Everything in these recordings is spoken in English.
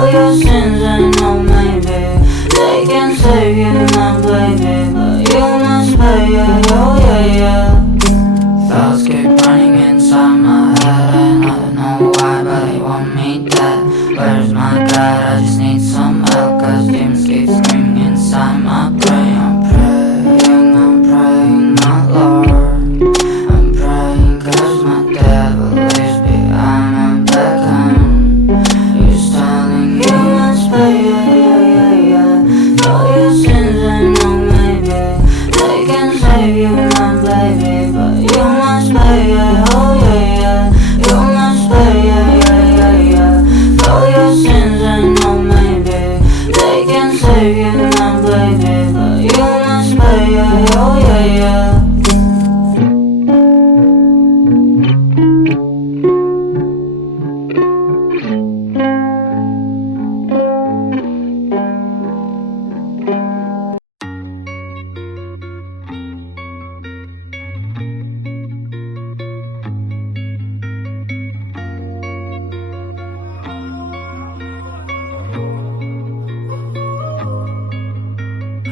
all your sins and no maybe they can save you, my baby, but you must pay, yeah, oh yeah, yeah. Thoughts keep running inside my head and I don't know why, but they want me dead. Where's my God? I just need some help, cause demons keep screaming inside my brain. I'm praying, my Lord. I'm praying cause my devil is behind my back and he's telling you must pay, yeah, yeah, yeah, yeah. All your sins and no maybe they can save you, my baby, but you must pay, yeah, oh yeah, yeah. You must pay, yeah, yeah, yeah, yeah. All your sins and no maybe they can save you, my baby, but you must pay, yeah, oh yeah, yeah.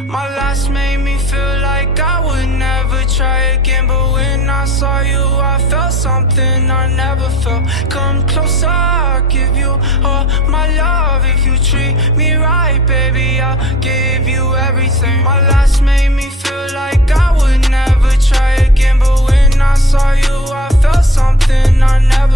My last made me feel like I would never try again, but when I saw you I felt something I never felt. Come closer, I'll give you all my love. If you treat me right, baby, I'll give you everything. My last made me feel like I would never try again, but when I saw you I felt something I never